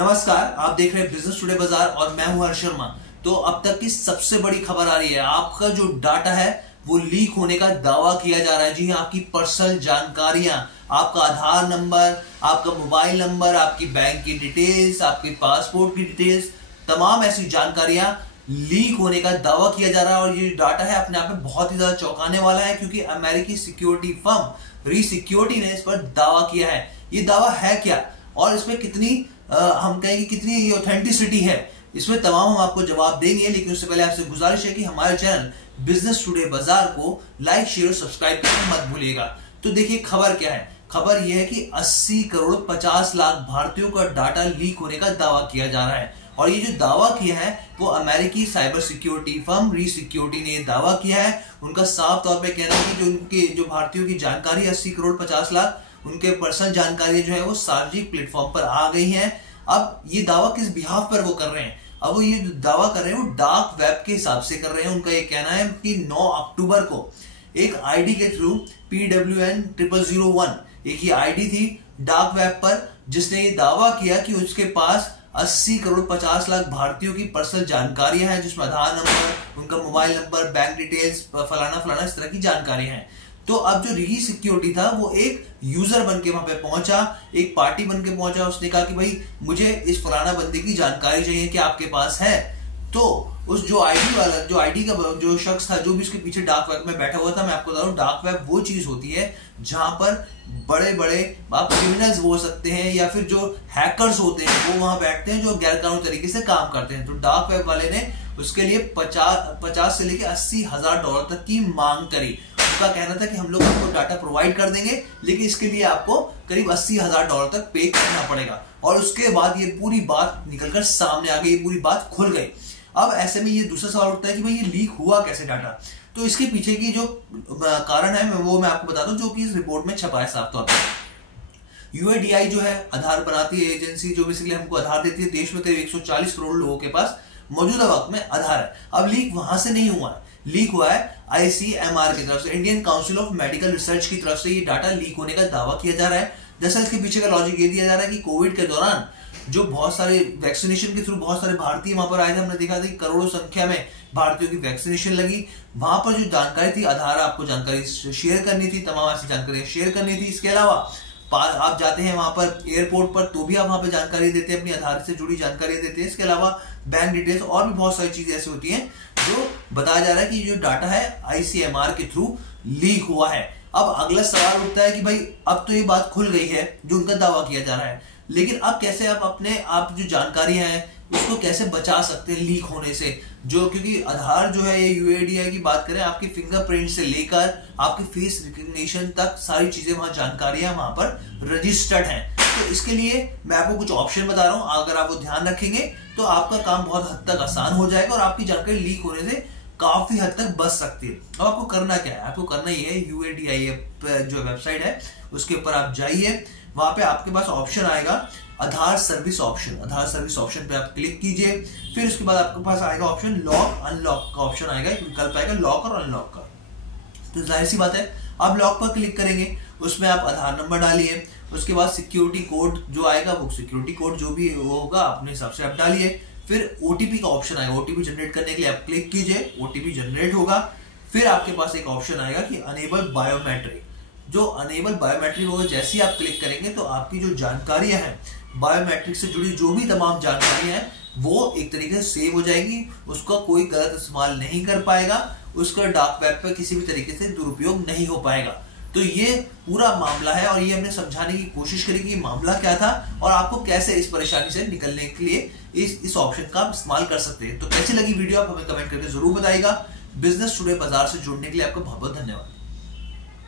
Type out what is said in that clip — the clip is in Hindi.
नमस्कार, आप देख रहे हैं बिजनेस टुडे बाजार और मैं हूं हर्ष शर्मा। तो अब तक की सबसे बड़ी खबर आ रही है, आपका जो डाटा है वो लीक होने का दावा किया जा रहा है। जी हाँ, आपकी पर्सनल जानकारियां, आपका आधार नंबर, आपका मोबाइल नंबर, आपकी बैंक की डिटेल्स, आपके पासपोर्ट की डिटेल्स, तमाम ऐसी जानकारियां लीक होने का दावा किया जा रहा है। और ये डाटा है अपने आप में बहुत ही ज्यादा चौंकाने वाला है, क्योंकि अमेरिकी सिक्योरिटी फर्म रीसिक्योरिटी ने इस पर दावा किया है। ये दावा है क्या और इसमें कितनी हम कहेंगे कितनी ये ऑथेंटिसिटी है, इसमें तमाम हम आपको जवाब देंगे। लेकिन उससे पहले आपसे गुजारिश है कि हमारे चैनल बिजनेस टुडे बाजार को लाइक, शेयर और सब्सक्राइब करना मत भूलिएगा। तो देखिए खबर क्या है। खबर यह है कि 80 करोड़ 50 लाख भारतीयों का डाटा लीक होने का दावा किया जा रहा है। और ये जो दावा किया है वो अमेरिकी साइबर सिक्योरिटी फर्म रीसिक्योरिटी ने दावा किया है। उनका साफ तौर पे कहना है कि जो भारतीयों की जानकारी 80 करोड़ 50 लाख उनके पर्सनल जानकारी जो है वो सार्वजनिक प्लेटफॉर्म पर आ गई है। अब ये दावा किस बिहाफ पर वो कर रहे हैं, अब वो ये दावा कर रहे हैं वो डार्क वेब के हिसाब से कर रहे हैं। उनका ये कहना है कि 9 अक्टूबर को एक आईडी के थ्रू PWN0001 एक ही आईडी थी डार्क वेब पर, जिसने ये दावा किया कि उसके पास 80 करोड़ 50 लाख भारतीयों की पर्सनल जानकारियां हैं, जिसमें आधार नंबर, उनका मोबाइल नंबर, बैंक डिटेल्स, फलाना फलाना इस तरह की जानकारियां हैं। तो अब जो री सिक्योरिटी था वो एक यूजर बन के वहां पे पहुंचा, एक पार्टी बन के पहुंचा। उसने कहा कि भाई मुझे इस फलाना बंदे की जानकारी चाहिए कि आपके पास है। तो उस जो आईडी का जो शख्स था, जो भी उसके पीछे डार्क वेब में बैठा हुआ था, मैं आपको बता रहा हूं डार्क वेब वो चीज होती है जहां पर बड़े बड़े आप क्रिमिनल्स बोल सकते हैं या फिर जो हैकर्स होते हैं वो वहां बैठते हैं, जो गैरकानूनी तरीके से काम करते हैं। तो डार्क वेब वाले ने उसके लिए 50 से लेकर $80,000 तक की मांग करी। उनका कहना था कि हम लोग आपको डाटा प्रोवाइड कर देंगे, लेकिन इसके लिए आपको करीब $80,000 तक पे करना पड़ेगा। और उसके बाद ये पूरी बात निकलकर सामने आ गई, ये पूरी बात खुल गई। अब ऐसे में ये दूसरा सवाल उठता है कि भाई ये लीक हुआ कैसे डाटा। तो इसके पीछे की जो कारण है वो मैं आपको बता दूं, जो कि इस रिपोर्ट में छपा है साफ तौर पर। UIDAI जो है आधार बनाती है एजेंसी, जो बेसिकली हमको आधार देती है। देश में करीब 140 करोड़ लोगों के पास मौजूदा वक्त में आधार है। अब लीक वहां से नहीं हुआ है, लीक हुआ है ICMR की तरफ से, Indian council of medical research की तरफ से ये डाटा लीक होने का दावा किया जा रहा है। दरअसल इसके पीछे का लॉजिक ये दिया जा रहा है कि कोविड के दौरान जो बहुत सारे वैक्सीनेशन के थ्रू बहुत सारे भारतीय वहां पर आए थे, हमने देखा था कि करोड़ों संख्या में भारतीयों की वैक्सीनेशन लगी। वहां पर जो जानकारी थी, आधार आपको जानकारी शेयर करनी थी, तमाम ऐसी जानकारी शेयर करनी थी। इसके अलावा आप जाते हैं वहां पर एयरपोर्ट पर तो भी आप वहां पर जानकारी देते हैं, अपनी आधार से जुड़ी जानकारी देते हैं। इसके अलावा बैंक डिटेल्स और भी बहुत सारी चीजें ऐसी होती हैं जो बताया जा रहा है कि जो डाटा है ICMR के थ्रू लीक हुआ है। अब अगला सवाल उठता है कि भाई अब तो ये बात खुल गई है जो उनका दावा किया जा रहा है, लेकिन अब कैसे आप जो जानकारी है उसको कैसे बचा सकते हैं लीक होने से। जो क्योंकि आधार जो है ये UIDAI की बात करें, आपकी फिंगरप्रिंट से लेकर आपके फेस रिकग्निशन तक सारी चीजें वहां जानकारियां वहां पर रजिस्टर्ड हैं। तो इसके लिए मैं आपको कुछ ऑप्शन बता रहा हूं, अगर आप वो ध्यान रखेंगे तो आपका काम बहुत हद तक आसान हो जाएगा और आपकी जानकारी लीक होने से काफी हद तक बच सकती है। अब आपको करना क्या है, आपको करना ये है UIDAI जो वेबसाइट है उसके ऊपर आप जाइए, वहां पे आपके पास ऑप्शन आएगा आधार सर्विस ऑप्शन। आधार सर्विस ऑप्शन पे आप क्लिक कीजिए, फिर उसके बाद आपके पास आएगा ऑप्शन लॉक अनलॉक का ऑप्शन आएगा, एक विकल्प आएगा लॉक और अनलॉक का। तो जाहिर सी बात है आप लॉक पर क्लिक करेंगे, उसमें आप आधार नंबर डालिए, उसके बाद सिक्योरिटी कोड जो आएगा वो सिक्योरिटी कोड जो भी होगा अपने हिसाब से आप डालिए। फिर OTP का ऑप्शन आएगा, OTP जनरेट करने के लिए आप क्लिक कीजिए, OTP जनरेट होगा। फिर आपके पास एक ऑप्शन आएगा कि अनेबल बायोमेट्रिक। जो अनेबल बायोमेट्रिक होगा, जैसे ही आप क्लिक करेंगे तो आपकी जो जानकारियां हैं बायोमेट्रिक से जुड़ी जो भी तमाम जानकारियां हैं वो एक तरीके से सेव हो जाएगी, उसका कोई गलत इस्तेमाल नहीं कर पाएगा, उसका डार्क वेब पर किसी भी तरीके से दुरुपयोग नहीं हो पाएगा। तो ये पूरा मामला है और ये हमने समझाने की कोशिश करी कि मामला क्या था और आपको कैसे इस परेशानी से निकलने के लिए इस ऑप्शन का इस्तेमाल कर सकते हैं। तो कैसी लगी वीडियो आप हमें कमेंट करके जरूर बताइएगा। बिजनेस टुडे बाजार से जुड़ने के लिए आपका बहुत बहुत धन्यवाद।